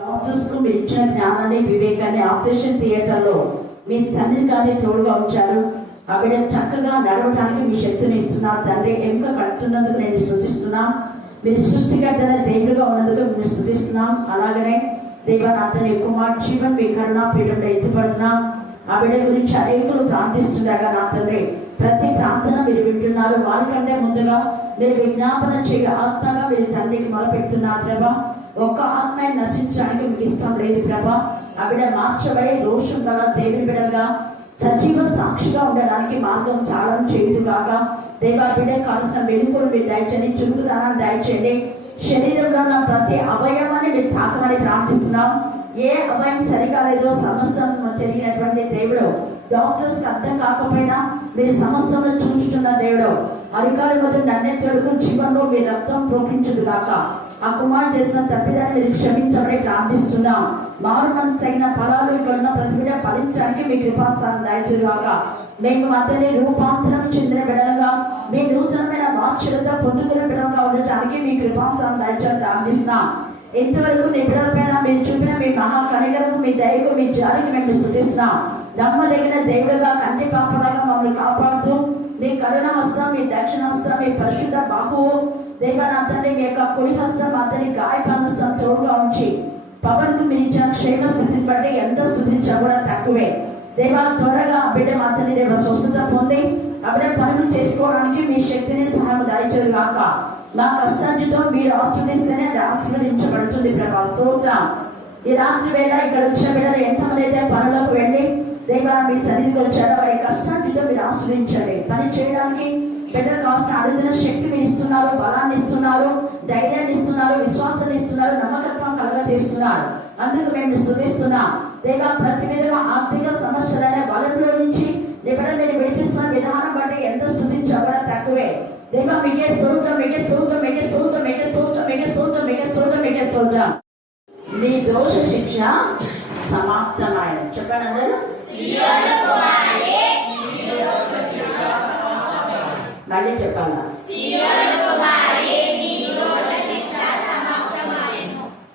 Doctors కు మీరు ఇచ్చిన జ్ఞానాన్ని, వివేకాన్ని ఆపరేషన్ థియేటర్ లో మీ సన్నిధిగానే తోడుగా ఉంచారు. ఆ బిడ్డ చక్కగా నడవడానికి మీ శక్తిని ఇస్తున్నారు తండ్రి. ఎముక కట్టుతున్నందుకు నేను స్తుతిస్తున్నాం. మీరు సృష్టికర్తన దేవుడిగా ఉన్నందుకు మేము స్తుతిస్తున్నాం. అలాగనే దేవనాథని కుమార్ జీవన్ మీ కరుణా పీఠంలో ఎత్తుపడుతున్నాం. ఆ బిడ్డ గురించి అనేకులు ప్రార్థిస్తుండగా నా తండ్రి ప్రతి ప్రార్థన మీరు వింటున్నారు. వారికంటే ముందుగా మీరు విజ్ఞాపన చేయ ఆత్మగా మీరు తండ్రికి మొదలుపెడుతున్నారు ప్రభా. ఒక్క ఆత్మ నశించడానికి మీకు ఇష్టం లేదు ప్రభా. ఆ బిడ్డ మార్చబడి రోషం గల దేవుని బిడ్డగా సజీవ సాక్షిగా ఉండడానికి మార్గం చాలా చేయుదుగాక. దేవా బిడ్డ కావాల్సిన వెలుగులు మీరు దయచేయండి, చురుకుదనాన్ని దయచేయండి. శరీరంలో ఉన్న ప్రతి అవయవాన్ని మీరు తాకమని ప్రార్థిస్తున్నాం. ఏ అభయం సరిగా లేదో సమస్తం జరిగినటువంటి దేవుడు డాక్టర్స్ కి అర్థం కాకపోయినా మీరు సమస్తంలో చూస్తున్న దేవుడు అధికారి మొదలు నన్నెత్తడుకు జీవనంలో మీ రక్తం ప్రోక్షించదు కాక. ఆ కుమార్ చేసిన తప్పిదాన్ని మీరు క్షమించమని ప్రార్థిస్తున్నాం. మారు మనసు తగిన ఫలాలు ఇక్కడ ఉన్న ప్రతి బిడ్డ ఫలించడానికి మీ కృపాస్థానం దయచేయగా. మేము అతని రూపాంతరం చెందిన బిడ్డలుగా మీ నూతనమైన వాక్యలతో పొందుకున్న బిడ్డలుగా ఉండటానికి మీ కృపాస్థానం దయచేయని ప్రార్థిస్తున్నాం. ఇంతవరకు నీ బిడ్డలపైన మీరు చూపిన మీ మహా కనికరకు, మీ దయకు, మీ జాలికి మేము స్తుతిస్తున్నాం. నమ్మదగిన దేవుడుగా, కంటి పాపలాగా మమ్మల్ని కాపాడుతూ మీ కరుణ హస్తం, మీ దక్షిణ హస్తం, మీ పరిశుద్ధ బాహువు దేవనాథని మీ యొక్క కుడి హస్తం అతని గాయపాదస్తం తోడుగా ఉంచి పవన్ కు మీరు ఇచ్చిన క్షేమ స్థితిని బట్టి ఎంత స్థుతించా కూడా తక్కువే. దేవా త్వరగా బిడ్డ అతని దేవ స్వస్థత పొంది అప్పుడే పనులు చేసుకోవడానికి మీ శక్తిని సహాయం దాయిచేది కాక. మా కష్టాంజితో మీరు ఆశీర్వదిస్తేనే అది ఆశీర్వదించబడుతుంది ప్రభా. స్తోత్రం. ఈ రాత్రి వేళ ఇక్కడ వచ్చిన బిడ్డలు ఎంతమంది అయితే పనులకు వెళ్ళి దేవా మీ సన్నిధికి వచ్చారో వారి కష్టాంజితో మీరు ఆశీర్వదించండి. పని చేయడానికి బిడ్డలు కావాల్సిన అరుదైన శక్తి మీరు ఇస్తున్నారు, బలాన్ని ఇస్తున్నారు, ధైర్యాన్ని ఇస్తున్నారు, విశ్వాసాన్ని ఇస్తున్నారు, నమ్మకత్వం కలుగ చేస్తున్నారు. అందుకు మేము స్తుతిస్తున్నాం దేవా. ప్రతి విధంగా ఆర్థిక సమస్యలనే వలంలో నుంచి దేవడ మీరు వినిపిస్తున్న విధానం బట్టి ఎంత స్తుతించా కూడా తక్కువే. దేవా మీకే స్తోత్రం, మీకే స్తోత్రం, మీకే స్తోత్రం, మీకే స్తోత్రం, మీకే స్తోత్రం, మీకే స్తోత్రం, మీకే స్తోత్రం. మీ దోష శిక్ష సమాప్తమైన చెప్పండి అందరూ. మళ్ళీ చెప్పాలా?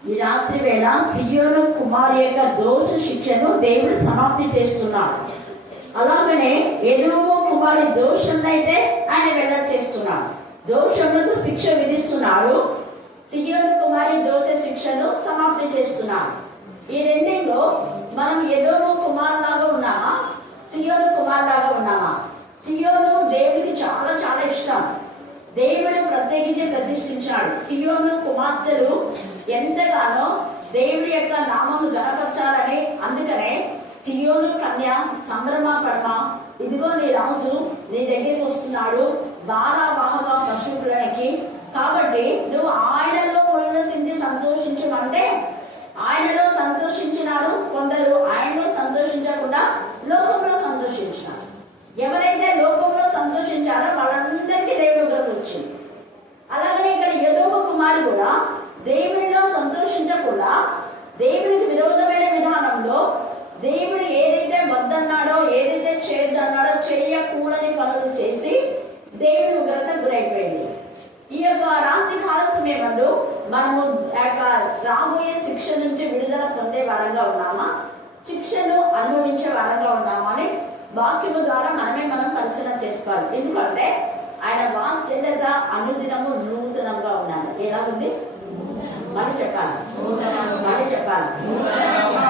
ఈ రాత్రి వేళ సియోను కుమారి యొక్క దోష శిక్షను దేవుడు సమాప్తి చేస్తున్నాడు. అలాగనే ఎదోము కుమారి దోషంనైతే ఆయన వెల్లడి చేస్తున్నాడు. దోషములకు శిక్ష విధిస్తున్నాడు. సియోను కుమారి దోష శిక్షను సమాప్తి చేస్తున్నాడు. ఈ రెండింటిలో మనం ఎదోము కుమార్ లాగా ఉన్నామా, సియోను కుమార్ లాగా ఉన్నామా? సియోను దేవుడికి చాలా చాలా ఇష్టం. దేవుడు ప్రత్యేకించి ప్రతిష్ఠించాడు. సియోను కుమార్తెలు ఎంతగానో దేవుడి యొక్క నామము గణపరచాలని, అందుకనే సియోను కన్య సంభ్రమ పడమ, ఇదిగో నీ రాజు నీ దగ్గరికి వస్తున్నాడు బాలావాహగా పశువులకి. కాబట్టి నువ్వు ఆయనలో ఉల్లసించి సంతోషించమంటే ఆయనలో సంతోషించినారు కొందరు, ఆయనలో సంతోషించకుండా లోకంలో సంతోషించినారు. ఎవరైతే లోకంలో సంతోషించారో వాళ్ళందరికీ దేవుడు ఉగ్రత వచ్చింది. అలాగనే ఇక్కడ ఎదోము కుమారి కూడా దేవుడిలో సంతోషించకుండా దేవుడికి విరోధమైన విధానంలో దేవుడు ఏదైతే వద్దన్నాడో, ఏదైతే చేయొద్దన్నాడో చేయకూడని పనులు చేసి దేవుడి ఉగ్రత గురైపోయింది. ఈ యొక్క రాత్రి కాల సమయంలో మనము రాబోయే శిక్ష నుంచి విడుదల పొందే వారంగా ఉన్నామా, శిక్షను అనుభవించే వారంగా ఉన్నామా అని వాక్యము ద్వారా మనం పరిశీలన చేసుకోవాలి. ఎందుకంటే ఆయన వాక్యత అనుదినము నూతనంగా ఉన్నాడు. ఎలా ఉంది? మళ్ళీ చెప్పాలి.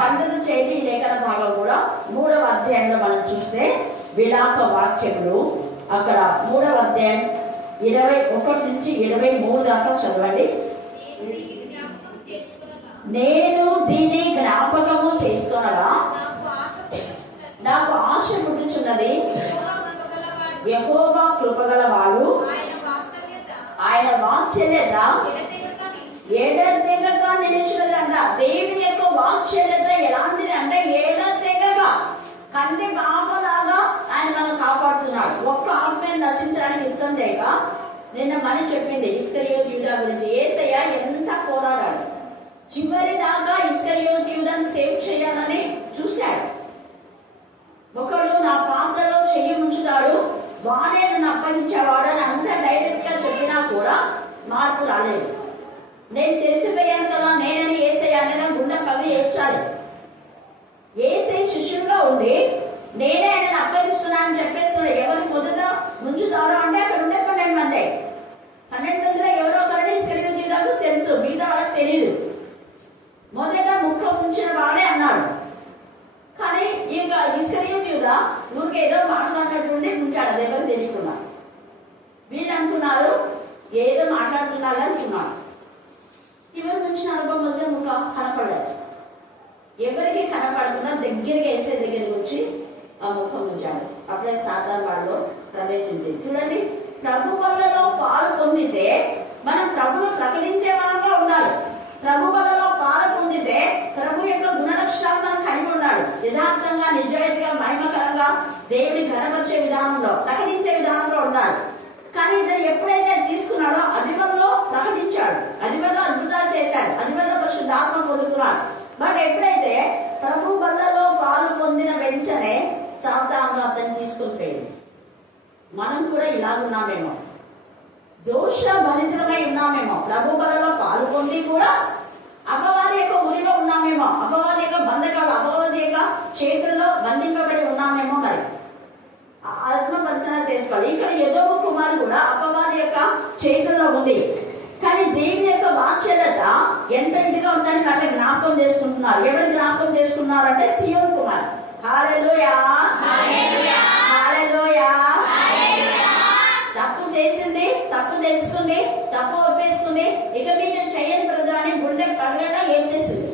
19 చేతి లేఖన భాగం కూడా 3వ అధ్యాయంలో మనం చూస్తే విలాప వాక్యములు అక్కడ 3వ అధ్యాయం 21 నుంచి 23 దాకా చదవండి. నేను దీన్ని జ్ఞాపకము చేసుకొనగా నాకు ఆశ పుట్టుచున్నది. యెహోవా కృపగలవాడు, ఆయన వాత్సల్యత ఎడతెగక నిలిచినది అంట. దేవుని యొక్క వాత్సల్యత ఎలాంటిది అంటే ఎడతెగక కంటి పాపలాగా ఆయన మనం కాపాడుతున్నాడు. ఒక్క ఆత్మని నశించడానికి ఇష్టం లేక నిన్న మనం చెప్పింది ఇస్కరియోతు యూదా గురించి. యేసయ్య ఎంత పోరాడాడు, చివరి దాకా ఇస్కరియోతు యూదాను సేవ్ చేయాలని చూశాడు. ఒకడు నా పాత్రలో చెయ్యి ఉంచుతాడు, వాడే నన్ను అప్పగించేవాడు అని అంత డైరెక్ట్ గా చెప్పినా కూడా మార్పు రాలేదు. నేను తెలిసిపోయాను కదా నేనని ఏసై అని గుండె పగిలి ఏడ్చాలి. ఏసై శిష్యుడుగా ఉండి నేనే ఆయన అప్పగిస్తున్నా అని చెప్పేస్తున్నాడు. ఎవరు మొదట ముంచుతారో అంటే అక్కడ ఉండే 12 మంది. 12 మందిలో ఎవరో ఒకరిని ఇస్కరియోతు యూదాకు తెలుసు, మిగతా వాళ్ళకి తెలియదు. మొదట ముక్క ఉంచిన వాడే అన్నాడు. కానీ ఇంకా ఇస్కరియోతు యూదా ఊరికి ఏదో మాట్లాడినట్టుండి ఉంచాడు, అది ఎవరు తెలియకుండా. వీళ్ళు అనుకున్నారు ఏదో మాట్లాడుతున్నారు అనుకున్నాడు. ఎవరు నుంచి అనుభవం మొదటి ముక్క కనపడలేదు. ఎవరికి కనపడకుండా దగ్గరికి వేసే దగ్గరికి వచ్చి ఆ ముఖం ఉంచాడు. అప్పుడే సాతాను వాడిలో ప్రవేశించింది. చూడండి, ప్రభు వలలో పాలు పొందితే మనం ప్రభును ప్రకటించే వాళ్ళగా ఉండాలి. ప్రభు వలలో పాలు పొందితే ప్రభు యొక్క గుణలక్షణాలు మనం కలిగి ఉండాలి. యథార్థంగా, నిజాయితీగా, మహిమకరంగా దేవుని ఘనపరిచే విధానంలో, ప్రకటించే విధానంలో ఉండాలి. కానీ ఇతను ఎప్పుడైతే తీసుకున్నాడో అదివల్లో ప్రకటించాడు, అదివల్లో అద్భుతాలు చేశాడు, అదివల్లో పరిశుద్ధాత్మ పొందుకున్నాడు. బట్ ఎప్పుడైతే ప్రభు వలలో పాలు పొందిన వెంటనే సాతాను అతన్ని తీసుకుని పోయింది. మనం కూడా ఇలాగున్నామేమో, దోష భరితమై ఉన్నామేమో, ప్రభు వలలో పాలు పొంది కూడా అపవాది యొక్క ఊరిలో ఉన్నామేమో, అపవాది యొక్క బంధకాలు, అపవాది యొక్క చేతుల్లో బంధింపబడి ఉన్నామేమో. మరి ఆత్మ పరిశీలన చేసుకోవాలి. ఇక్కడ యెహోవా కుమారు కూడా అపవాది యొక్క చేతుల్లో ఉంది. కానీ దేవుని యొక్క వాత్సల్యత ఎంత ఇదిగా ఉందని అక్కడ జ్ఞాపకం చేసుకుంటున్నారు. ఎవరు జ్ఞాపకం చేసుకున్నారు అంటే సియోన్ కుమార్. హల్లెలూయా, హల్లెలూయా. తప్పు చేసింది, తప్పు తెలుసుకుంది, తప్పు ఒప్పేసుకుంది, ఇక మీద చెయ్యని ప్రధాని గుండె పగలేలా ఏం చేసింది.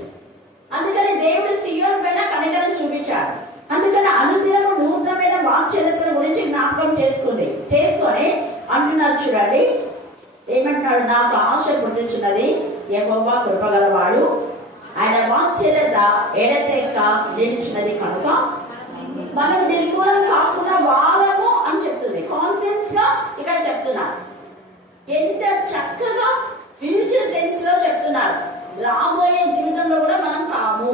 అందుకని దేవుడు సియోన్ పైన కనికరం చూపించాడు. అందుకని అనుదినము నూతనమైన వాత్సల్యతల గురించి జ్ఞాపకం చేసుకొని అంటున్నారు. చూడండి ఏమంటున్నాడు, నాకు ఆశ పుట్టించున్నది యెహోవా కృపగలవాడు, ఆయన వాత్సల్యత ఎడతెక్క నిలిచినది కనుక మనం నిర్మూలం కాకుండా వాళ్ళము అని చెప్తుంది. కాన్ఫిడెన్స్ గా ఇక్కడ చెప్తున్నారు. ఎంత చక్కగా ఫ్యూచర్ టెన్స్ లో చెప్తున్నారు. రాబోయే జీవితంలో కూడా మనం కాము,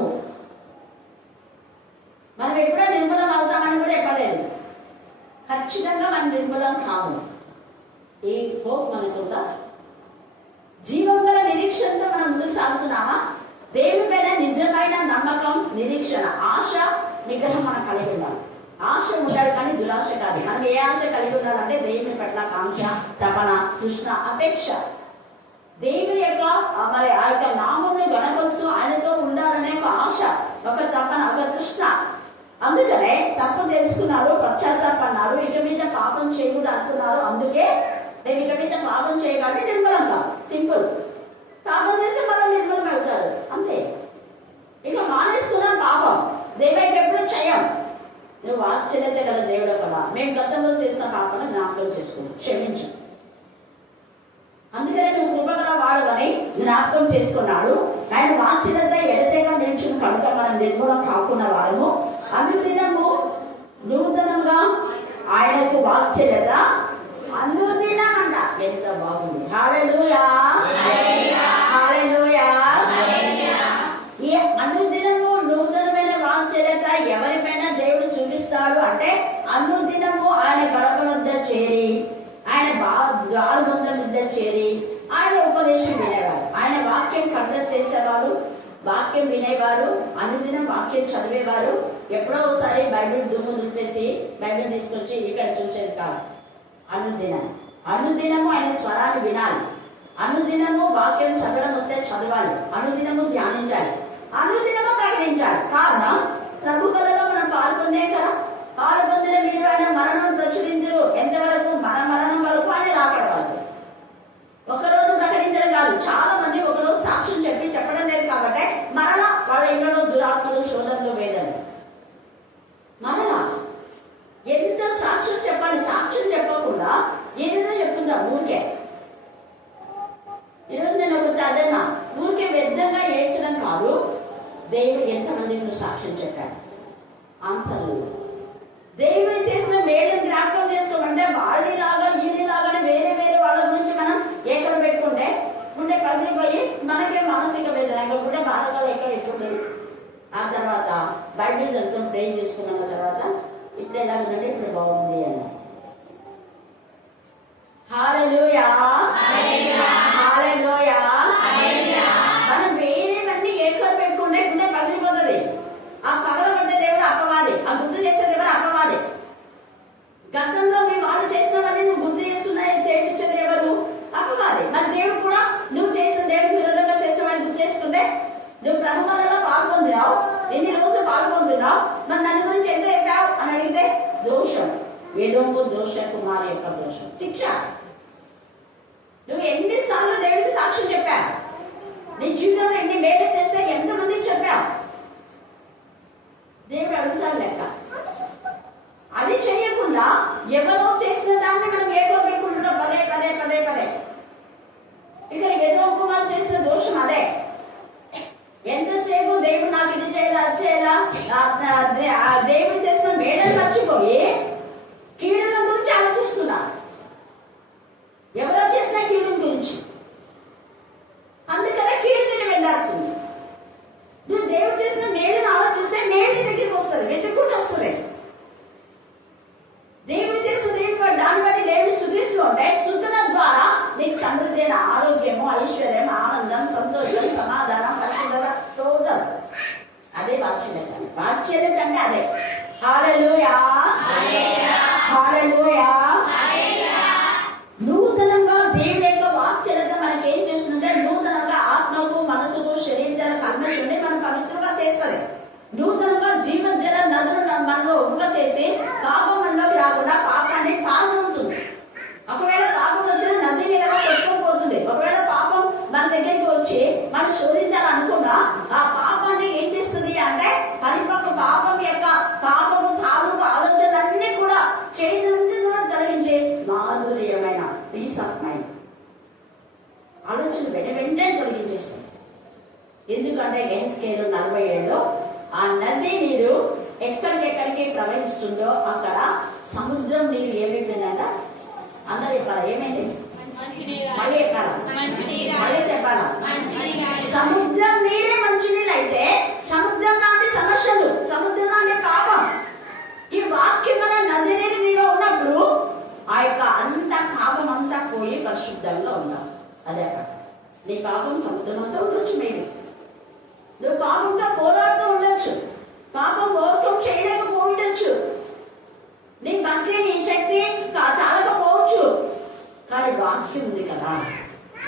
మనం ఎప్పుడో నిర్మూలం అవుతామని కూడా చెప్పలేదు. ఖచ్చితంగా మనం నిర్మూలం కాము. ఈ హోప్ మనకుందా? జీవం గల నిరీక్షణతో మనం ముందుకు సాగుతున్నామా? దేవుని పైన నిజమైన నమ్మకం, నిరీక్షణ, ఆశ, నిగ్రహం మనం కలిగి ఉండాలి. ఆశ ఉండాలి కానీ దురాశ కాదు. మనం ఏ ఆశ కలిగి ఉండాలంటే దేవుని పట్ల కాంక్ష, తపన, తృష్ణ, అపేక్ష, దేవుని యొక్క మరి ఆ యొక్క నామంలో గణపరుస్తూ ఆయనతో ఉండాలనే ఒక ఆశ, ఒక తపన, ఒక తృష్ణ. అందుకనే తప్పు తెలుసుకున్నారు, పశ్చాత్తాపన్నారు, ఇక మీద పాపం చేయకూడదు అనుకున్నారు. అందుకే నేను ఇక మీద పాపం చేయగానే నిర్మలం కాదు. సింపుల్. పాపం చేస్తే మనం నిర్మలం అవుతారు అంతే. ఇక మానేసుకున్నాం పాపం, దేవైకి ఎప్పుడు చేయం. నువ్వు వాత్సల్యత గల దేవుడు కదా, మేము గతంలో చేసిన పాపను జ్ఞాపకం చేసుకున్నాం, క్షమించు. అందుకనే నువ్వు కృపగల వాడవని జ్ఞాపకం చేసుకున్నాడు. ఆయన వాత్సల్యత ఎడతెగా నిలిచిన కనుక మనం నిర్మూలం కాకున్న వారము. అనుదినము నూతనంగా ఆయనకు వాత్సల్యత అనుదినం అంట. ఎంత బాగుంది. హల్లెలూయా, హల్లెలూయా. ఈ అనుదినము నూతనమైన వాత్సల్యత ఎవరిపైన దేవుడు చూపిస్తాడు అంటే అనుదినము ఆయన గడప వద్ద చేరి, ఆయన ద్వారబంధం వద్ద చేరి ఆయన ఉపదేశం వినేవారు, ఆయన వాక్యం పద్ధతి చేసేవారు, వాక్యం వినేవారు, అనుదినం వాక్యం చదివేవారు. ఎప్పుడో ఒకసారి బైబిల్ దుమ్ము దులిపేసి బైబిల్ తీసుకొచ్చి ఇక్కడ చూసేది కాదు. అనుదినము ఆయన స్వరాన్ని వినాలి, అనుదినము వాక్యం చదవడం వస్తే చదవాలి, అనుదినము ధ్యానించాలి, అనుదినము ప్రకటించాలి. కారణం ప్రభు బలలో మనం పాల్పొందే కదా. పాల్పొందిన మీరు ఆయన మరణం ప్రచురించరు. ఎంతవరకు? మన మరణం వరకు ఆయన రాకడ వరకు. ఒకరోజు ప్రకటించడం కాదు. చాలా మంది ఒకరోజు సాక్ష్యం చెప్పడం లేదు కాబట్టి మరణ వాళ్ళ ఇళ్లలో దురాత్మలు, శోధనలు, వేదనలు. మరణ ఎంత సాక్ష్యం చెప్పాలి? సాక్ష్యం చెప్పకుండా ఏదైనా చెప్తుంటా ఊరికే. ఈరోజు నేను ఒక అదేనా ఊరికే వ్యర్థంగా ఏడ్చడం కాదు. దేవుడు ఎంతమందికి నువ్వు సాక్ష్యం చెప్పాడు? ఆన్సర్లు దేవుడు చేసిన ఎదోము దోష కుమారి యొక్క దోషం శిక్ష. నువ్వు ఎన్నిసార్లు దేవుడికి సాక్ష్యం చెప్పావు? నీ జీవితంలో ఎన్ని మేలు చేస్తే ఎంతమందికి చెప్పావు? దేవుడు అడుగుతాడు లెక్క. అది చేయకుండా ఎవరో చేసిన దాన్ని మనం ఏదో పెట్టుకుంటున్నాం పదే పదే పదే పదే. ఇక్కడ ఏదో కుమార్ చేసిన దోషం అదే. ఎంతసేపు దేవుడు నాకు ఇది చేయాలా అది చేయాలా, దేవుడు చేసిన మేడలు మర్చిపోయి కీడుల గురించి ఆలోచిస్తున్నా. ఎవరో చేసిన కీడు గురించి, అందుకనే కీడు నేను వెళ్లాడుతుంది. నువ్వు దేవుడు చేసిన మేలును ఆలోచిస్తే మేలు దగ్గరికి వస్తుంది, వెతుక్కుంటూ వస్తుంది. దేవుడు చేసిన దాన్ని బట్టి దేవుడు స్తుతిస్తూ ఉంటే స్తుతుల ద్వారా నీకు సమృద్ధి అయిన ఆరోగ్యము, ఐశ్వర్యం, ఆనందం, సంతోషం, సమాధానం, పరిశుద్ధత టోటల్. అదే వాత్సల్యత. వాత్సల్యత అంటే అదే. హల్లెలూయా, హల్లెలూయా. నూతనంగా దేవుని యొక్క వాత్సల్యత మనకి ఏం చేస్తుందంటే నూతనంగా ఆత్మకు, మనసుకు, శరీర కల్మషుని మనం పవిత్రంగా చేస్తుంది. నూతనంగా జీవజల నదులు మనలో ఉరుగ చేసి పాపం మనలోకి రాకుండా పాపాన్ని పాల్గొంటుంది. ఒకవేళ పాపం వచ్చిన నది నీళ్ళగా కొట్టుకోపోతుంది. ఒకవేళ పాపం మన దగ్గరికి వచ్చి మనం శోధించాలనుకున్నా ఆ పాపాన్ని ఏం చేస్తుంది అంటే పరిపక్వ పాపము తాలూకు ఆలోచనలన్నీ కూడా చేతులన్నీ కూడా తొలగించి మాధుర్యమైన పీస్ ఆఫ్ మైండ్ ఆలోచన వెంటనే తొలగించేస్తుంది. ఎందుకంటే ఎహెజ్కేలు 47లో ఆ నది నీరు ఎక్కడికెక్కడికి ప్రవహిస్తుందో అక్కడ సముద్రం నీరు ఏమైపోయిందంట? అందరు చెప్పాలా? ఏమైంది? మళ్ళీ చెప్పాలా? మళ్ళీ చెప్పాలా? సముద్రం నీరే మంచినీళ్ళు అయితే సముద్రం లాంటి సమస్యలు, సముద్రం లాంటి పాపం, ఈ వాక్యం వల్ల నది నీరు నీలో ఉన్నప్పుడు ఆ యొక్క అంత పాపం అంతా పోయి పరిశుద్ధంగా ఉన్నాం. అదే నీ పాపం సముద్రం అంతా ఉండొచ్చు. మేము నువ్వు పాపంతో పోరాడుతూ ఉండొచ్చు, పాపం ఓవర్కమ్ చేయలేకపోవచ్చు, నీ భక్తి నీ శక్తి చాలకపోవచ్చు. కానీ వాక్యం ఉంది కదా,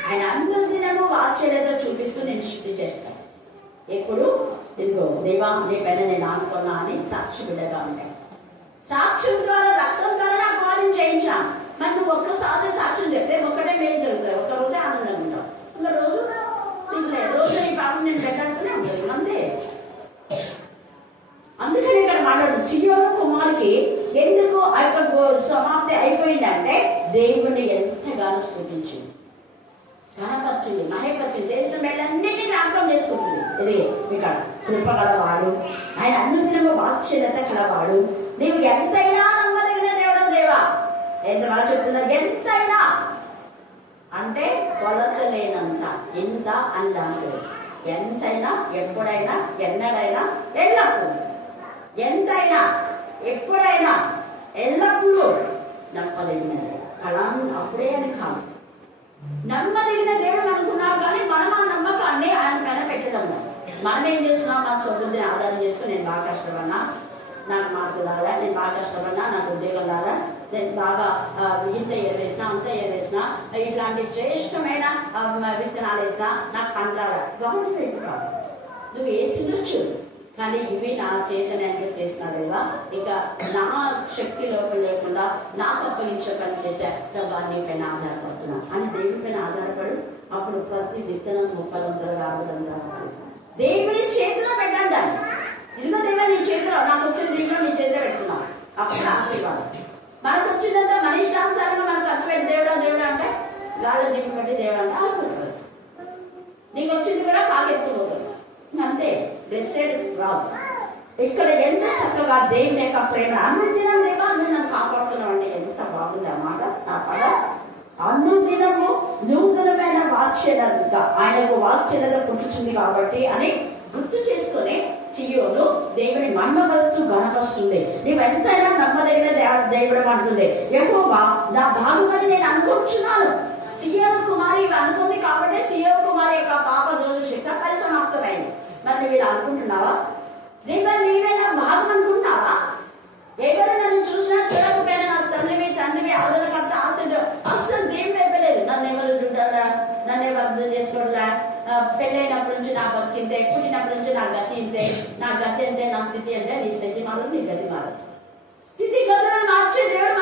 ఆయన అనుదినము వాత్సల్యత చూపిస్తూ నేను శుద్ధి చేస్తాను. ఎప్పుడు ఇదిగో దేవా నీ పైన నేను ఆనుకున్నా అని సాక్షి బిడ్డగా ఉంటాయి. సాక్ష్యం ద్వారా రక్తం ద్వారా నాకు వాదం చేయించా. మరి నువ్వు ఒక్కసారి సాక్ష్యం చెప్తే ఒక్కటే మేలు జరుగుతాయి, ఒక్క రోజే ఆనందంగా ఉంటావు. ఇంకా రోజు రోజు ఈ పాపం నేను పెట్టాడుతూనే ఉంటుంది అంతే. అందుకని ఇక్కడ మాట్లాడు సియోను కుమార్కి ఎందుకు సమాప్తి అయిపోయిందంటే దేవుని ఎంతగానో స్తుతించింది, కనపరిచింది, మహిమపరిచింది, చేసిన మేళ్ళన్నిటినీ జ్ఞాపకం చేసుకుంటుంది. ఇది ఇక్కడ కృప కలవాడు, ఆయన అనుదినము వాత్సల్యత కలవాడు. నీవు ఎంతైనా నమ్మదగిన దేవుడు దేవా. ఎంత బాగా చెప్తున్నారు, ఎంతైనా అంటే కొలత లేనంత, ఇంత అందాము, ఎంతైనా, ఎప్పుడైనా, ఎన్నడైనా, ఎల్లప్పుడు, ఎంతైనా, ఎప్పుడైనా, ఎల్లప్పుడూ నమ్మదగిన దేవుడు. అలా అప్పుడే అని కాదు, నమ్మదగిన దేవుడు అనుకున్నాం. కానీ మనం ఆ నమ్మకాన్ని ఆయన పైన పెట్టడం. మనం ఏం చేస్తున్నాం? నా సమృద్ధిని ఆధారం చేసుకుని నేను బాగా కష్టపడినా, నాకు మార్కులు రాదా, నేను బాగా కష్టపడినా నాకు ఉద్యోగం రాదా, నేను బాగా ఇంత ఎరవేసినా అంత ఎరవేసినా, ఇట్లాంటి శ్రేష్టమైన విత్తనాలు వేసినా నాకు పండాలా. గవర్నమెంట్ పెట్టుకోవాలి, నువ్వు వేసినచ్చు. కానీ ఇవి నా చేతనంగా చేసినాదేవా, ఇక నా శక్తిలోకి లేకుండా నాకు అప్పగించే పని చేశా ప్రభా, నీ పైన ఆధారపడుతున్నా అని దేవుడి పైన ఆధారపడు. అప్పుడు ప్రతి విత్తనం 30 రావడంతా దేవుడి చేతిలో పెట్టాలి. దాన్ని ఇదిగో దేవా నీ చేతిలో, నాకు వచ్చిన దీంట్లో నీ చేతిలో పెడుతున్నావు. అప్పుడు ఆశీర్వాదం మనకు వచ్చిందంతా మన ఇష్టానుసారంగా మనకు అర్థమైంది. దేవుడా అంటే గాలి దీన్ని బట్టి దేవుడు అంటే ఆగిపోతుంది. నీకు వచ్చింది కూడా కాకెత్తుపోతుంది అంతే. బ్లెస్సెడ్ రాదు. ఇక్కడ ఎంత చక్కగా దేవుని యొక్క ప్రేమ అనుదినం లేవా నువ్వు నన్ను కాపాడుతున్నావు అంటే ఎంత బాగుంది అన్నమాట. ఆ పద అనుదినము నూతనమైన వాత్సల్యత, ఆయనకు వాత్సల్యత పుట్టుతుంది కాబట్టి అని గుర్తు చేసుకుని సియోను దేవుని మహిమపరుస్తూ గణపరుస్తుంది. నీవెంతైనా నమ్మదగిన దేవుడు అంటుంది. యెహోవా నా భాగమని నేను అనుకుంటున్నాను. సియోను కుమారి ఇవి అనుకుంది కాబట్టి సియోను కుమారి యొక్క పాప దోష శిక్ష పరిసమాప్తమైంది. మరి నువ్వు ఇలా అనుకుంటున్నావా? నీవే నా భాగం అనుకుంటున్నావా? ఎవరు నన్ను చూసినా చూడకపోయినా నాకు తండ్రివి అవదలకంత అసలు దేవుడు అయిపోలేదు. నన్ను ఎవరు చూడాలా, నన్ను ఎవరు అర్థం చేసుకోవడా, పెళ్ళైనప్పటి నుంచి నా బతికి ఇంతే, పుట్టినప్పటి నుంచి నా గతి ఇంతే, నా గతి అంతే, నా స్థితి అంతే. నీ స్థితి మారదు, నీ గతి మారదు. స్థితి గతులను మార్చే దేవుడు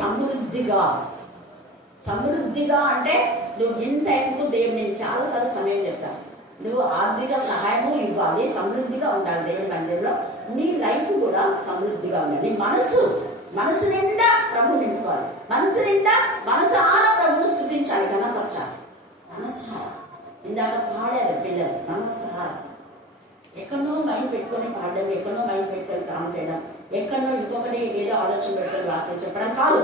సమృద్ధిగా. సమృద్ధిగా అంటే నువ్వు ఇన్ టైంకు దేవుడు, నేను చాలాసార్లు సమయం చెప్తాను, నువ్వు ఆర్థిక సహాయము ఇవ్వాలి, సమృద్ధిగా ఉండాలి దేవుడి మందిరంలో. నీ లైఫ్ కూడా సమృద్ధిగా ఉండాలి. నీ మనసు నిండా ప్రభు నింపుకోవాలి. మనసు నిండా మనసారా ప్రభును స్తుతించాలి, కనపరచాలి. మనసారా ఇందాక పాడారు పిల్లలు, మనసారా. ఎక్కడో మైండ్ పెట్టుకొని పాడడం, ఎక్కడో మైండ్ పెట్టుకొని కామ్ చేయడం, ఎక్కడో ఇంకొకటి ఏదో ఆలోచన పెట్టుకొని వాక్యం చెప్పడం కాదు.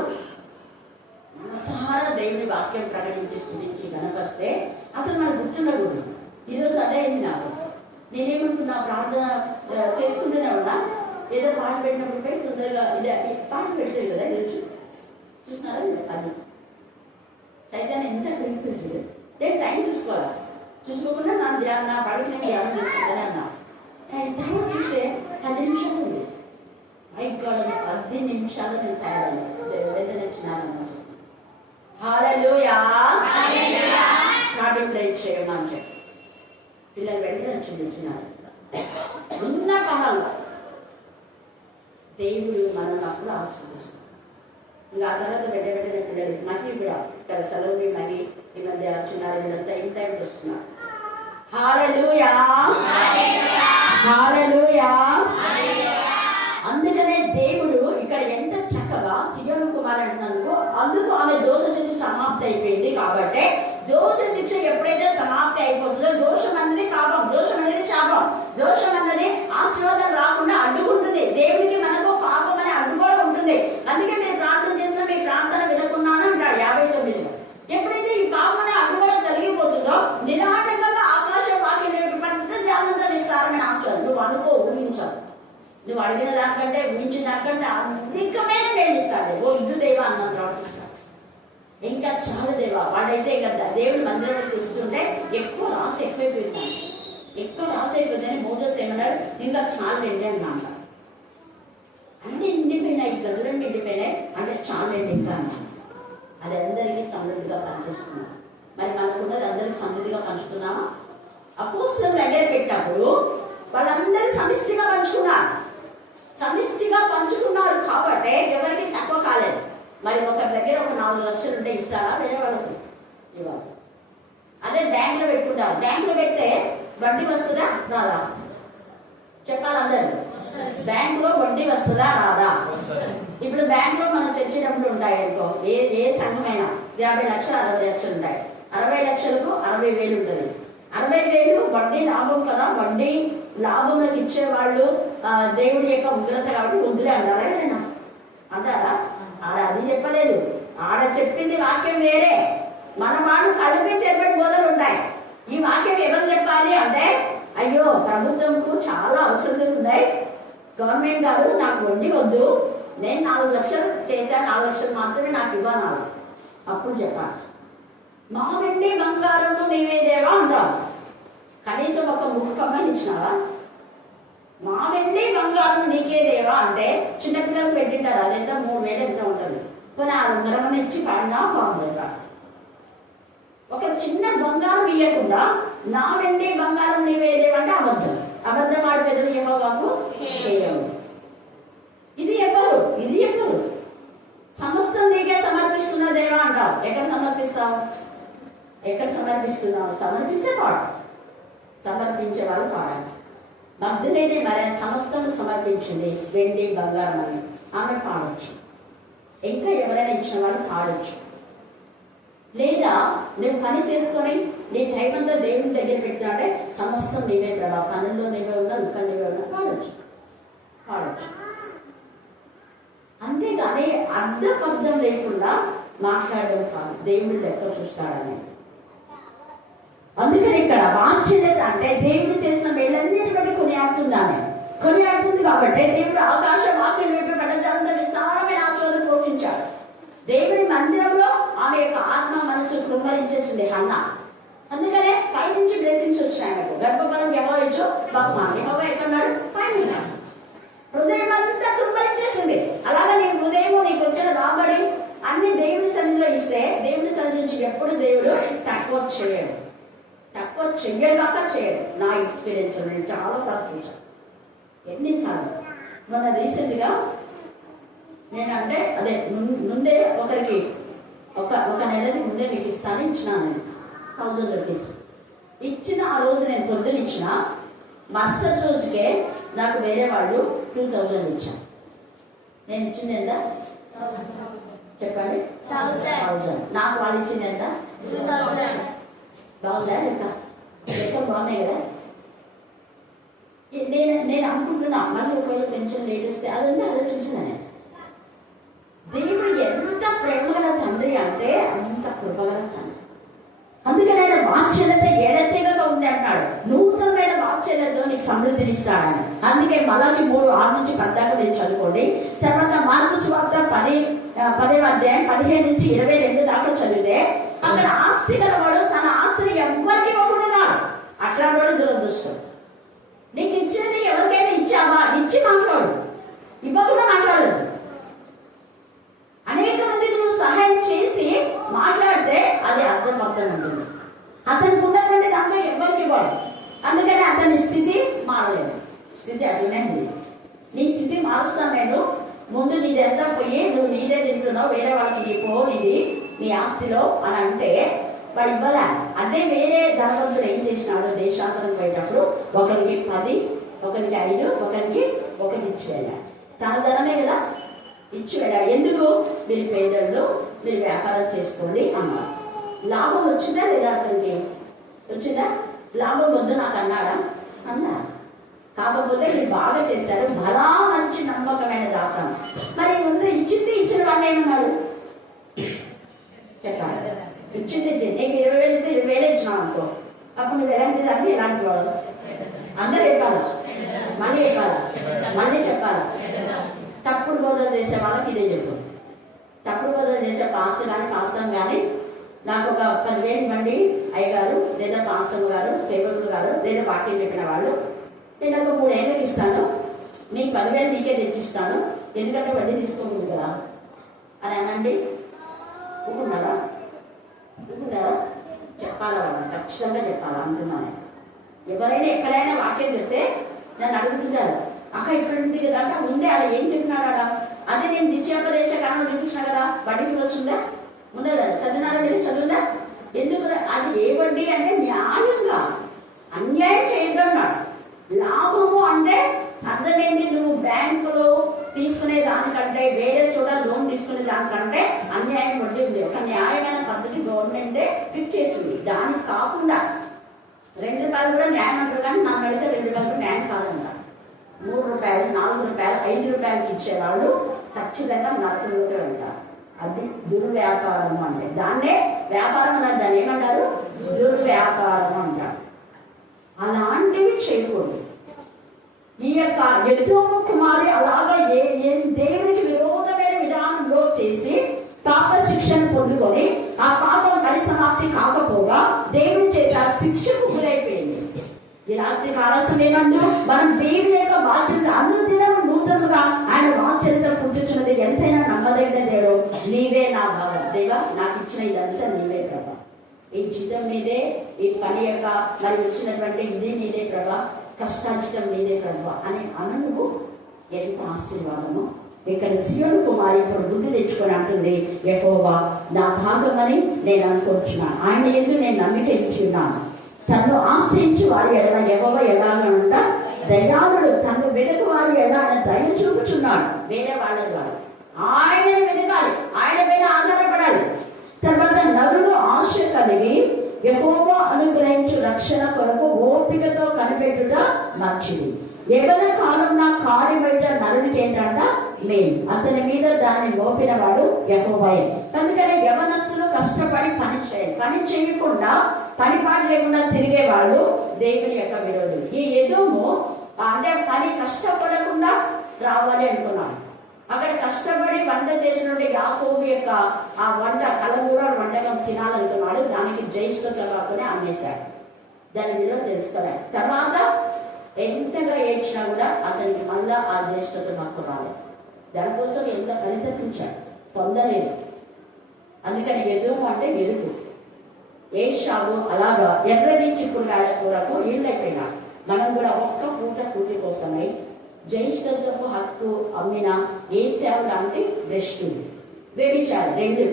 మనసారా దేవుని వాక్యం ప్రకటించి స్తుతించి కనపరిస్తే అసలు మనకు గుర్తుండకూడదు. ఈరోజు అదే అయింది నాకు. నేనేమంటున్నా, ప్రార్థన చేసుకుంటూనే ఉన్నా, ఏదో పాట పెట్టినప్పుడు పోయి తొందరగా ఇది పాట పెట్టలేదు కదా ఈరోజు, చూసినారా? అది సైతాన్ని ఎంత గ్రహించలేదు. నేను టైం చూసుకోవాలా, చూసుకోకుండా నా పడికి నేను ధ్యానం చేసుకుంటానే అన్నా. టైం చూస్తే 10 నిమిషాలు ఉంది. అయిపోయి 10 నిమిషాలు నేను తయారు వెంటనే చిన్నానమాట. హల్లెలూయా, స్టార్టింగ్ ప్రేయర్ చేయమని చెప్పి పిల్లలు వెంటనే చిన్నారు. ఉన్న కాలంలో దేవుడు మనల్ని ఆశీర్వదిస్తాడు. ఇంకా ఆ తర్వాత వెంటనే పిల్లలు మహి కూడా ఇక్కడ సెలవు మహి ఈ మధ్య చిన్నారు, వీళ్ళంతా ఇన్ టైం వస్తున్నారు. హల్లెలూయా, హల్లెలూయా. అందుకనే దేవుడు ఇక్కడ ఎంత చక్కగా సియోను కుమార్ అంటున్నందుకు, అందుకు ఆమె దోష శిక్ష సమాప్తి అయిపోయింది. కాబట్టి దోష శిక్ష ఎప్పుడైతే సమాప్తి అయిపోతుందో, దోషం అన్నది పాపం, దోషం అనేది శాపం, దోషం అన్నది ఆశీర్వాదం రాకుండా అడ్డుకుంటుంది. దేవుడికి మనకు పాపం అనే అడ్డు కూడా ఉంటుంది. అందుకే మీరు ప్రార్థన చేసినా మీ ప్రార్థన వినకున్నాను అంటాడు 59లో. ఎప్పుడైతే ఈ పాపం అనే అడ్డు కూడా తొలగిపోతుందో, నిరాటంగా ఆకాశం వాక్యం పెద్ద ధ్యానంతో ఇస్తారని ఆశీర్వాదం. నువ్వు అనుకో, ఊహించాలి. నువ్వు అడిగిన దానికంటే ఊహించిన దానికంటే అధికమైన మేమిస్తాడు. ఓ ఇది దేవా అన్నం ప్రవర్తిస్తాడు. ఇంకా చాలు దేవా, వాడైతే కదా దేవుడు మందిరంలో తీసుకుంటే ఎక్కువ రాసి ఎక్కువైపోయింది, ఎక్కువ రాసి అయిపోయిందని మోజస్ ఏమన్నాడు, ఇంకా చాలు ఎండి అన్నాక అన్ని నిండిపోయినాయి, గదులన్నీ నిండిపోయినాయి అంటే చాలు ఎండి ఇంకా అన్నాను. అది అందరికీ సమృద్ధిగా పనిచేస్తున్నాం. మరి మనకున్నది అందరికి సమృద్ధిగా పంచుతున్నామా? అపోస్తలుల దగ్గర పెట్టినప్పుడు వాళ్ళందరూ సమిష్టిగా పంచుకున్నారు. సమిష్టిగా పంచుకున్నారు కాబట్టి ఎవరికి తక్కువ కాలేదు. మరి ఒక దగ్గర ఒక 4 లక్షలు ఉంటే ఇస్తారా? వేరే వాళ్ళకి ఇవ్వాలి. అదే బ్యాంక్ లో పెట్టుకుంటారు. బ్యాంక్ లో పెడితే వడ్డీ వస్తుందా రాదా? చెప్పాలి అందరు. బ్యాంక్ లో వడ్డీ వస్తుందా రాదా? ఇప్పుడు బ్యాంక్ లో మనం చర్చినప్పుడు ఉంటాయి అనుకో, ఏ సంఘమైనా 50 లక్షలు 60 లక్షలు ఉంటాయి. 60 లక్షలకు 60,000 ఉంటుంది. 60,000 వడ్డీ లాభం కదా. వడ్డీ లాభంలోకి ఇచ్చేవాళ్ళు దేవుడి యొక్క ఉగ్రత కాబట్టి వద్దులే అంటారా? ఏదైనా అంటారా? ఆడ అది చెప్పలేదు. ఆడ చెప్పింది వాక్యం వేరే. మన వాళ్ళు కలిపి చెప్పే బోధలు ఉంటాయి. ఈ వాక్యం ఎవరు చెప్పాలి అంటే, అయ్యో ప్రభుత్వంకు చాలా అవసరం ఉన్నాయి, గవర్నమెంట్ గారు నాకు వడ్డీ వద్దు, నేను 4 లక్షలు చేశాను, 4 లక్షలు మాత్రమే నాకు ఇవ్వాలి. అప్పుడు చెప్పాలి. మా వెండి బంగారం నీవేదేవా అంటావు. కనీసం ఒక ముఖకమ్మని ఇచ్చినావా? మా వెండి బంగారం నీకేదేవా అంటే చిన్నపిల్లలు పెట్టింటారు. అదైతే 3,000 ఎంత ఉంటుంది. కొన్ని 600 ఇచ్చి పడినా బాగుంది. ఒక చిన్న బంగారం ఇవ్వకుండా నా వెండి బంగారం నీవేదేవంటే అబద్ధం. అబద్ధం ఆడిపోయారు యెహోవాకు హేయము. ఇది ఎవరు సమస్తం నీకే సమర్పిస్తున్నదేవా అంటావు. ఎక్కడ సమర్పిస్తావు? ఎక్కడ సమర్పిస్తున్నావు? సమర్పిస్తే పాడు, సమర్పించే వాళ్ళు పాడాలి. మగ్ధలేనే మరి సమస్తం సమర్పించింది వెండి బంగారం అని ఆమె పాడొచ్చు. ఇంకా ఎవరైనా ఇచ్చిన వాళ్ళు పాడొచ్చు. లేదా నువ్వు పని చేసుకొని నీ టైం అంతా దేవుని దగ్గర పెట్టినాడే సమస్తం నీవే ప్రభా, పనుల్లో నీవే ఉన్నా, ఇక్కడ నీవే ఉన్నా పాడొచ్చు. అంతేగాని అర్థపర్థం లేకుండా మాట్లాడడం కాదు. దేవుడు లెక్క చూస్తాడని. అందుకని ఇక్కడ వాంఛనత అంటే దేవుడు చేసిన మేలన్నిటి బట్టి కొనియాడుతుంది కాబట్టి దేవుడు ఆకాశ వాక్యం పడ్డంతా విస్తారమైన ఆశీర్వాదం పోషించాడు. దేవుడి మందిరంలో ఆమె యొక్క ఆత్మ మనసు కృంభరించేసింది హన్న. అందుకనే పై నుంచి బ్లెస్సింగ్స్ వచ్చినాయి ఆమెకు. గర్భఫలం యెహోవాయిచ్చు బహుమానం. యెహోవా ఎక్కడున్నాడు? పైన ఉన్నాడు. హృదయం అంతా కృంభరించేసింది. అలాగే నీ హృదయము నీకు వచ్చిన రాబడి అన్ని దేవుడి సన్నిధిలో ఇస్తే దేవుడి సన్నిధి నుంచి ఎప్పుడు దేవుడు తక్కువ చేయడు నా ఎక్స్పీరియన్స్ నేను చాలాసార్లు చూసాను. ఎన్నిసార్లు మొన్న రీసెంట్గా నేనంటే అదే ముందే ఒకరికి ఒక నెలది ముందే మీకు ఇస్తాను ఇచ్చినాను నేను 1000 రూపీస్ ఇచ్చిన ఆ రోజు నేను పొద్దున ఇచ్చిన మరుసటి రోజుకే నాకు వేరే వాళ్ళు 2000 ఇచ్చాను. నేను ఇచ్చింది ఎంత చెప్పండి? 1000. నాకు వాళ్ళు ఇచ్చింది ఎంత? 2000. బాగుందా లెక్క బాగున్నాయి కదా. నేను అనుకుంటున్నా మళ్ళీ ఒకవేళ పెన్షన్ లేట్ వస్తే అదంతా ఆలోచించిన నేను. దేవుడు ఎంత ప్రేమగల తండ్రి అంటే అంత కృపగల తండ్రి. అందుకని ఆయన వాత్సల్యత ఎడతెగగా ఉంది అంటాడు. నూతనమైన వాత్సల్యతతో నీకు సమృద్ధిని ఇస్తాడని. అందుకే మలాకి 3:6-10 నేను చదువుకోండి. తర్వాత మార్కు సువార్త 10వ అధ్యాయం 15-22 దాకా చదివితే అక్కడ ఆస్తి గలవాడు తన ఆస్తిని ఎవ్వరికి ఇవ్వకుంటున్నాడు. అట్లా వాడు దురదృష్టం. నీకు ఇచ్చినది ఎవరికైనా ఇచ్చావా? ఇచ్చి మాట్లాడు, ఇవ్వకుండా మాట్లాడదు. అనేక మందికి నువ్వు సహాయం చేసి మాట్లాడితే అది అర్థం ఉంటుంది. అతనికి ఉన్నటువంటి దాంట్లో ఎవరికి ఇవ్వడు. అందుకని అతని స్థితి మారలేదు. స్థితి అట్లనే ఉంది. నీ స్థితి మారుస్తాను నేను. ముందు నీదెంతా పోయి నువ్వు నీదే తింటున్నావు, వేరే వాళ్ళకి పోనిది నీ ఆస్తిలో అని అంటే వాడు ఇవ్వలే. అదే వేరే ధనవంతుడు ఏం చేసినాడు? దేశాంతరం పోయేటప్పుడు ఒకరికి 10, ఒకరికి 5, ఒకరికి 1 ఇచ్చి వెళ్ళాడు. తన ధనమే కదా ఇచ్చి వెళ్ళాడు. ఎందుకు? మీరు పేదలు, మీరు వ్యాపారం చేసుకోండి అన్నారు. లాభం వచ్చిందా లేదా? అతనికి వచ్చిందా? లాభం వద్దు నాకు అన్నాడా? అన్నారు. కాకపోతే మీరు బాగా చేశారు, బలా మంచి నమ్మకమైన దాకా. మరి ముందు ఇచ్చిన వాడిని ఏమన్నాడు చెప్పాలి? ఇచ్చింది నీకు 20,000 ఇస్తే 20,000 ఇచ్చినావు అనుకో, అప్పుడు నువ్వు ఎలాంటిది అది ఎలాంటి వాడు? అందరూ చెప్పాలా? మళ్ళీ చెప్పాలా? తప్పుడు బోధన చేసే వాళ్ళకి ఇదే చెప్పు. తప్పుడు బోధన చేసే పాస్టర్ కానీ నాకు ఒక 10,000 ఇవ్వండి అయ్యగారు, లేదా పాస్టర్ గారు, సేవకులు గారు, లేదా వాక్యం చెప్పిన వాళ్ళు, నేను ఒక 3 ఏళ్ళకి ఇస్తాను, నీ 10,000 నీకే తెచ్చిస్తాను, ఎందుకంటే వడ్డీ తీసుకోకూడదు కదా అని అనండి. ఊరుకున్నారా? చెప్పాలా? వాళ్ళు ఖచ్చితంగా చెప్పాలా అంటున్నాను. ఎవరైనా ఎక్కడైనా వాక్యం చెప్తే నన్ను అడుగుతుంటారు, అక్క ఇక్కడ ఉంది కదా అంటే ముందే అలా ఏం చెప్పినాడా? అదే నేను దిత్యోపదేశ కారణం చూపించిన కదా, వడ్డీకి వచ్చిందా? ముందే చదివినారా? మీరు చదువుందా? ఎందుకు? అది ఏ వడ్డీ అంటే న్యాయంగా, అన్యాయం చేయగలన్నాడు. లాభము అంటే అర్థమైంది, నువ్వు బ్యాంకులో తీసుకునే దానికంటే, వేరే చోట లోన్ తీసుకునే దానికంటే అన్యాయం వడ్డీ ఉంది. ఒక న్యాయమైన పద్ధతి గవర్నమెంటే ఫిక్స్ చేసింది. దానికి కాకుండా ₹2 కూడా న్యాయం అంటారు, కానీ నాకు అడిగితే ₹2 న్యాయం కాదంట. ₹3, ₹4, ₹5 ఇచ్చేవాళ్ళు ఖచ్చితంగా నరకంలోకి వెళ్తారు. అది దుర్వ్యాపారం అంటే. దాన్నే వ్యాపారం అన్నారు, దాన్ని ఏమంటారు? దుర్వ్యాపారం అంటారు. అలాంటివి చేయకూడదు. ఈ యొక్క ఎదోము కుమారి అలాగా దేవునికి విరోధమైన విధానంలో చేసి పాప శిక్షను పొందుకొని ఆ పాపం పరిసమాప్తి కాకపోగా దేవుని చేత శిక్షకు గురైపోయింది. ఈ రాత్రి కాల సమయమందు మనం దేవుని యొక్క వాత్సల్యత అనుదినం నూతనంగా ఆయన వాత్సల్యత పుట్టుచున్నది. ఎంతైనా నమ్మదగిన దేవుడు, నీవే నా భావం దేవా, నాకు ఇచ్చిన ఇదంతా నీవే ప్రభా, ఈ జీతం మీదే, ఈ పని యొక్క మరి వచ్చినటువంటి ఇది మీదే ప్రభా, కష్టాజితం మీదే ప్రభా అని అనువు. ఎంత ఆశీర్వాదము. ఇక్కడ సియోను కుమారి ఇప్పుడు బుద్ధి తెచ్చుకొని అంటుంది, యెహోవా నా భాగమని నేను అనుకుంటున్నాను, ఆయన ఎందుకు నేను నమ్మిక ఇచ్చున్నాను. తను ఆశ్రయించి వారి ఎడల యెహోవా ఎలాగనంట దయాళుడు, తను వెతుకు వారి ఎడల ఆయన దయ చూపుచున్నాడు. వేరే వాళ్ళ ద్వారా ఆయనను వెతకాలి, ఆయన మీద ఆధారపడాలి. తర్వాత నరులు ఆశ కలిగి యెహోవా అనుగ్రహించు రక్షణ కొరకు ఓపికతో కనిపెట్టుట మంచిది. యవన కాలం నా కాడి బయట నరునికి ఏంటంట మేలు, అతని మీద దాన్ని మోపిన వాడు యెహోవాయే. అందుకని యవనస్తులు కష్టపడి పని చేయకుండా, పని పాట లేకుండా తిరిగే వాళ్ళు దేవుని యొక్క విరోధులు. ఈ ఎదోము అంటే పని కష్టపడకుండా రావాలి అనుకున్నాడు. అక్కడ కష్టపడి వంట చేసిన యాకోబు యొక్క ఆ వంట కలగూర వంటకం తినాలనుకున్నాడు. దానికి జ్యేష్ఠత కాకుండా అమ్మేశాడు. దాని విలువ తెలుసుకోలేదు. తర్వాత ఎంతగా ఏడ్చినా కూడా అతనికి మళ్ళా ఆ జ్యేష్ఠత మాకు రాలేదు. దానికోసం ఎంత పరితపించాడు, పొందలేదు. అందుకని ఎదురు అంటే ఎరుపు. ఏషావు అలాగా ఎర్రటి చిక్కుడుకాయల కూరకు ఇళ్ళైపోయినాడు. మనం కూడా ఒక్క పూట కూటి కోసమై జ్యేష్ఠత్వపు హక్కు అమ్మిన ఏసావు లాంటి భ్రష్టుడు. వ్యభిచారి, రెండు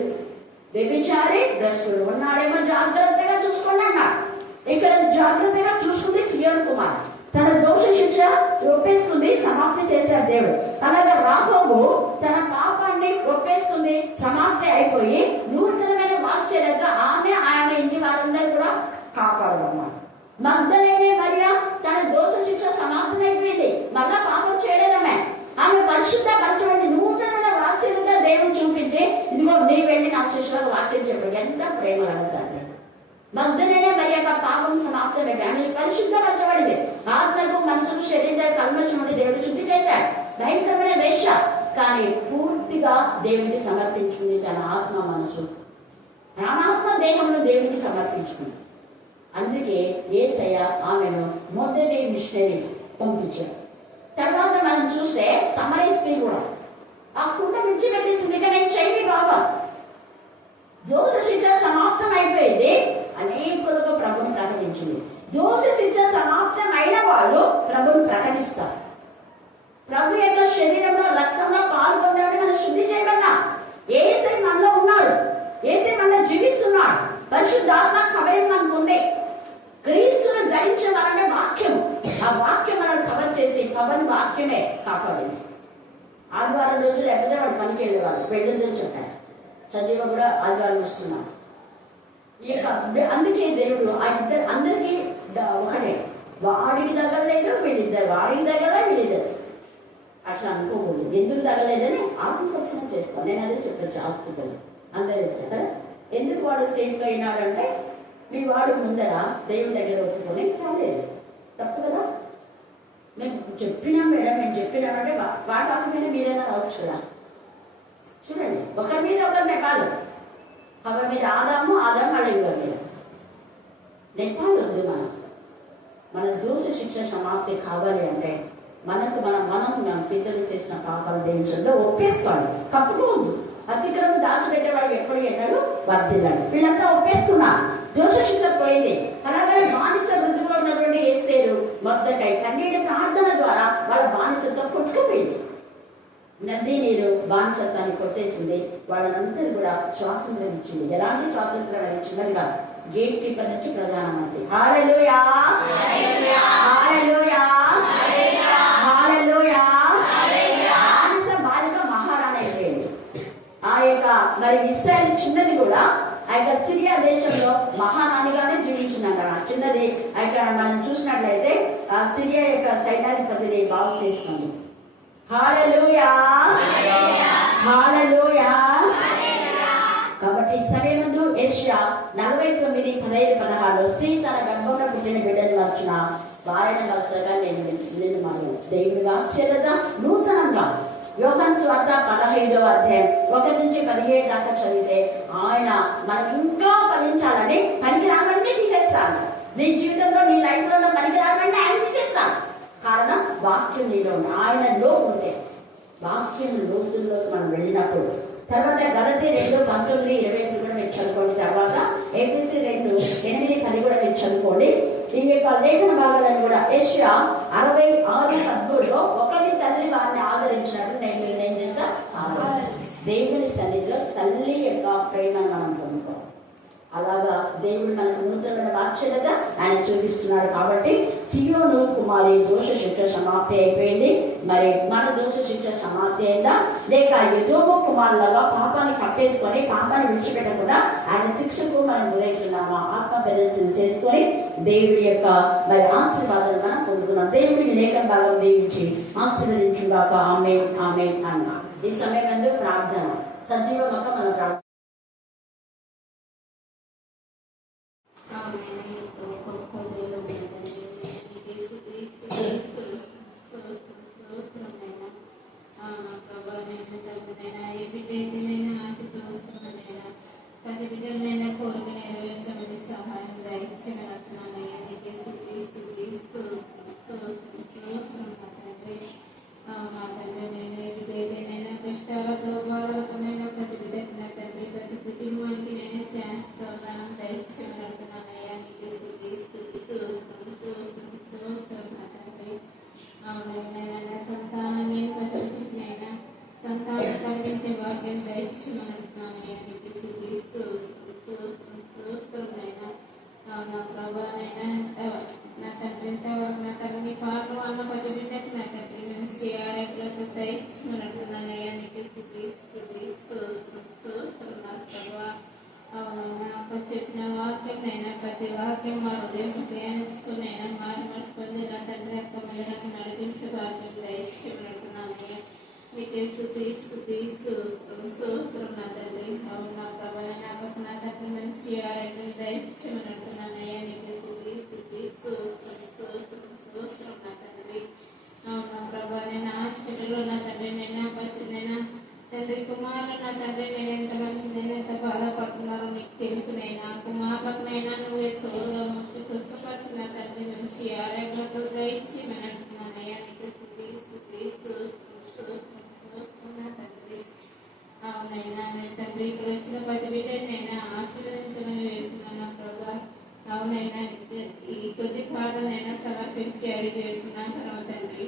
వ్యభిచారి భ్రష్టుడు. ఉన్నాడేమో జాగ్రత్తగా చూసుకోండి అన్నాడు. ఇక్కడ జాగ్రత్తగా చూసుకుంది సీయోను కుమార్. తన దోష శిక్ష ఒప్పేసుకుంది, సమాప్తి చేశాడు దేవుడు. అలాగే రాహోబు తన పాపాన్ని ఒప్పేసుకుంది, సమాప్తి అయిపోయి నూతనమైన వాక్యలుగా ఆమె ఇంటి వారందరూ కూడా కాపాడమన్నారు. మగ్దలేనే మరియా తన దోష శిక్ష సమాప్తమైపోయింది, మళ్ళా పాపం చేయలేదమే. ఆమె పరిశుద్ధ పరచబడి నూతనమైన వాక్యలుగా దేవుడు చూపించి, ఇదిగో నీ వెళ్ళి నా శిష్యులకు వాక్యం చెప్పాడు. ఎంత ప్రేమ కలదండి. మగ్దలేనే మరియా పాపం సమాప్తమైపోయి ఆమె పరిశుద్ధపరచబడింది. ఆత్మకు మనసుకు శరీరం కల్మషం నుండి దేవుడు శుద్ధి చేశాడు. భయంకరమైన వేష, కానీ పూర్తిగా దేవుడికి సమర్పించుకుంది. తన ఆత్మ మనసు ప్రాణాత్మ దేహంలో దేవుడికి సమర్పించుకుంది. అందుకే యేసయ్య ఆమెను మొదటి మిషనరీ పంపించాడు. తర్వాత మనం చూస్తే సమరయ స్త్రీ కూడా ఆ కుండ విడిచిపెట్టేసింది. ఇక నేను చేయని బాబా దోష శిక్ష సమాప్తం అయిపోయింది. అనేకులకు ప్రభుని ప్రకటించింది. దోష శిక్ష సమాప్తం అయిన వాళ్ళు ప్రభుని ప్రకటిస్తారు. ప్రభు యొక్క శరీరంలో రక్తంలో పాల్గొందామని మనం శుద్ధి చేయమన్నా. ఏసై మనలో ఉన్నాడు, ఏసై మనలో జీవిస్తున్నాడు. పరిశుద్ధాత్మ కవయం మనకు ఉంది. క్రీస్తును ధరించవాలనే వాక్యం, ఆ వాక్యం మనం కవర్ చేసి పవన్ వాక్యమే కాపాడింది. ఆదివారం రోజులు ఎక్కడ వాడు పనికి వెళ్ళేవాళ్ళు, వెళ్ళొద్దని చెప్పారు. సజీవ కూడా ఆదివారం వస్తున్నాడు. అందుకే దేవుడు ఆ ఇద్దరు అందరికీ ఒకటే, వాడికి తగలలేదు వీళ్ళిద్దరు, వాడికి తగల వీళ్ళిద్దరు అట్లా అనుకోకూడదు. ఎందుకు తగలేదని ఆత్మపరిశీలన చేసుకోవాలి. నేను అదే చెప్పచ్చు హాస్పిటల్ అందరూ చెప్తాను కదా. ఎందుకు వాడు సేఫ్గా అయినాడంటే మీ వాడు ముందర దేవుని దగ్గర ఒప్పుకొని కాలేదు, తప్పు కదా. మేము చెప్పినాం మేడం, మేము చెప్పినామంటే వాటాలపైన మీరైనా రావచ్చు కదా. చూడండి, ఒకరి మీద ఒకరినే కాదు, హవ మీద ఆదాము అడగ మీద నెప్పాలొద్దు. మన దోష శిక్ష సమాప్తి కావాలి అంటే మనకు మనం పితరులు చేసిన పాపాలు దేవుని ఒప్పేసుకోవాలి, కప్పుకోవద్దు. అతిక్రమం దాచిపెట్టేవాడు ఎప్పుడు ఎన్నడూ వర్ధిల్లాడు. వీళ్ళంతా ఒప్పేసుకున్నారు, దోష శిక్ష పోయింది. అలాగే బానిస వృద్ధిలో ఉన్నటువంటి ఎస్తేరు మొద్దకై కన్నీటి ప్రార్థన ద్వారా వాళ్ళ బానిసతో కొట్టుకుపోయింది. నది నీరు బానిసత్వాన్ని కొట్టేసింది. వాళ్ళందరూ కూడా స్వాతంత్రం ఇచ్చింది. ఎలాంటి స్వాతంత్రం ఇచ్చినదిగా గేట్ కీపర్ నుంచి ప్రధానమంత్రి. హల్లెలూయా, హల్లెలూయా, హల్లెలూయా. బానిస బాలిక మహారాణి అయిపోయింది. ఆ యొక్క మరి ఇశ్రాయేల్ చిన్నది కూడా ఆ యొక్క సిరియా దేశంలో మహారాణిగానే జీవించిందంట. చిన్నది ఇక్కడ మనం చూసినట్లయితే ఆ సిరియా యొక్క సైన్యాధిపతిని బాగు చేస్తుంది. హల్లెలూయా, హల్లెలూయా. కాబట్టి సమయమందు యెషయా 49:15-16 స్త్రీ తన గర్భంలో పుట్టిన బిడ్డను వచ్చిన వారిని వరుసగా నేను మనం దేవుని వాక్యత నూతనంగా యోహాను సువార్త 15:1-17 దాకా చదివితే ఆయన మనకు ఇంకా ఫలించాలని పనికి రావన్నీ తీసేస్తాను. నీ జీవితంలో నీ లైఫ్ లో పనికి రావన్నీ ఆయన తీసేస్తాను. కారణం వాక్యం నీలో ఆయనలో ఉంటే, వాక్యం లోతుల్లో మనం వెళ్ళినప్పుడు. తర్వాత గలతీ 2:19-20 కూడా మీరు చదువుకోండి. తర్వాత ఎఫెసీ 2:8-10 కూడా మీరు చదువుకోండి. ఈ యొక్క లేఖన భాగాలను కూడా యెషయా 66:13 ఒకరి తల్లి వారిని ఆదరించినట్టు నేను ఏం చేస్తా, దేవుని సన్నిధిలో తల్లి యొక్క ప్రేమను మనం పొందుకోవాలి. అలాగా దేవుడు మనకు నూతన వాక్యత ఆయన చూపిస్తున్నాడు. కాబట్టి సియోను కుమారి దోష శిక్ష సమాప్తి అయిపోయింది. మరి మన దోష శిక్ష సమాప్తి అయిందా, లేక ఎదోము కుమారులలో పాపాన్ని కప్పేసుకొని పాపాన్ని విడిచిపెట్టకుండా ఆయన శిక్షకు మనం గురవుతున్నామా, ఆత్మ ప్రదర్శన చేసుకొని దేవుడి యొక్క మరి ఆశీర్వాదాలు మనం పొందుతున్నాం. దేవుడిని లేఖన భాగం దీవించి ఆశీర్వదించుగాక. ఆమేన్, ఆమేన్ అన్నా. ఈ సమయం ప్రార్థన సజీవంగా మనం ప్రార్థన. పది బిడ్డలైనా కోరిక నెరవేర్చమని సహాయం దయచిన రత్నాలయ్యా నీకే మా తండ్రి నేను ఏ బిడ్డ ఏదైనా కష్టాలతో బాధలతోనైనా ప్రతి బిడ్డకి నా తండ్రి నడుపుతున్నానయ్యా నీకు స్తుతి స్తోత్రములైనా నా ప్రభానైనా నా తండ్రి ఇంతవరకు నా తల్లిని పాటలు అన్న పది బిడ్డకు నా తండ్రి నుంచి ఆరోగ్యాలకు దయచేయమనుకున్నానయ్యా నీకు స్తుతి స్తోత్రం నా ప్రభా అవునైనా ఒక చెప్పిన వాక్యం అయినా ప్రతి వాక్యం మా హృదయం ధ్యానించుకుని అయినా మార్చి నా తండ్రి యొక్క మీద నాకు నడిపించే వాక్యం దయచేయమనుకున్నానయ్యా నీకే స్తుతి స్తోత్రం నా తండ్రి అవును నా ప్రభా నాకు నా తండ్రి మంచి ఆరోగ్యం దయచేయమనుకున్నానయ్యా నీకే స్తుతి స్తోత్రం నా తండ్రి అవును నా ప్రభా నేను హాస్పిటల్లో నా తండ్రి నేను పసినైనా తండ్రి కుమారులు నా తండ్రి నేను ఎంతమంది నేను ఎంత బాధపడుతున్నారో నీకు తెలుసు నైనా కుమారులకునైనా నువ్వే తోడుగా ముందు పుస్తపడుతున్న తండ్రి మంచి ఆరోగ్యంతో దయచి మనట్టున్నానయ్యా నీకు స్తుతి స్తోత్రం నా తండ్రి అవునైనా నేను తండ్రి ఇప్పుడు వచ్చిన 10 బిడ్డనైనా ఆశీర్వదించమని వేడుకున్నాను ప్రభా అవునైనా ఈ కొద్ది పాటనైనా సమర్పించి అడిగి వేడుకున్నాను తర్వాత తండ్రి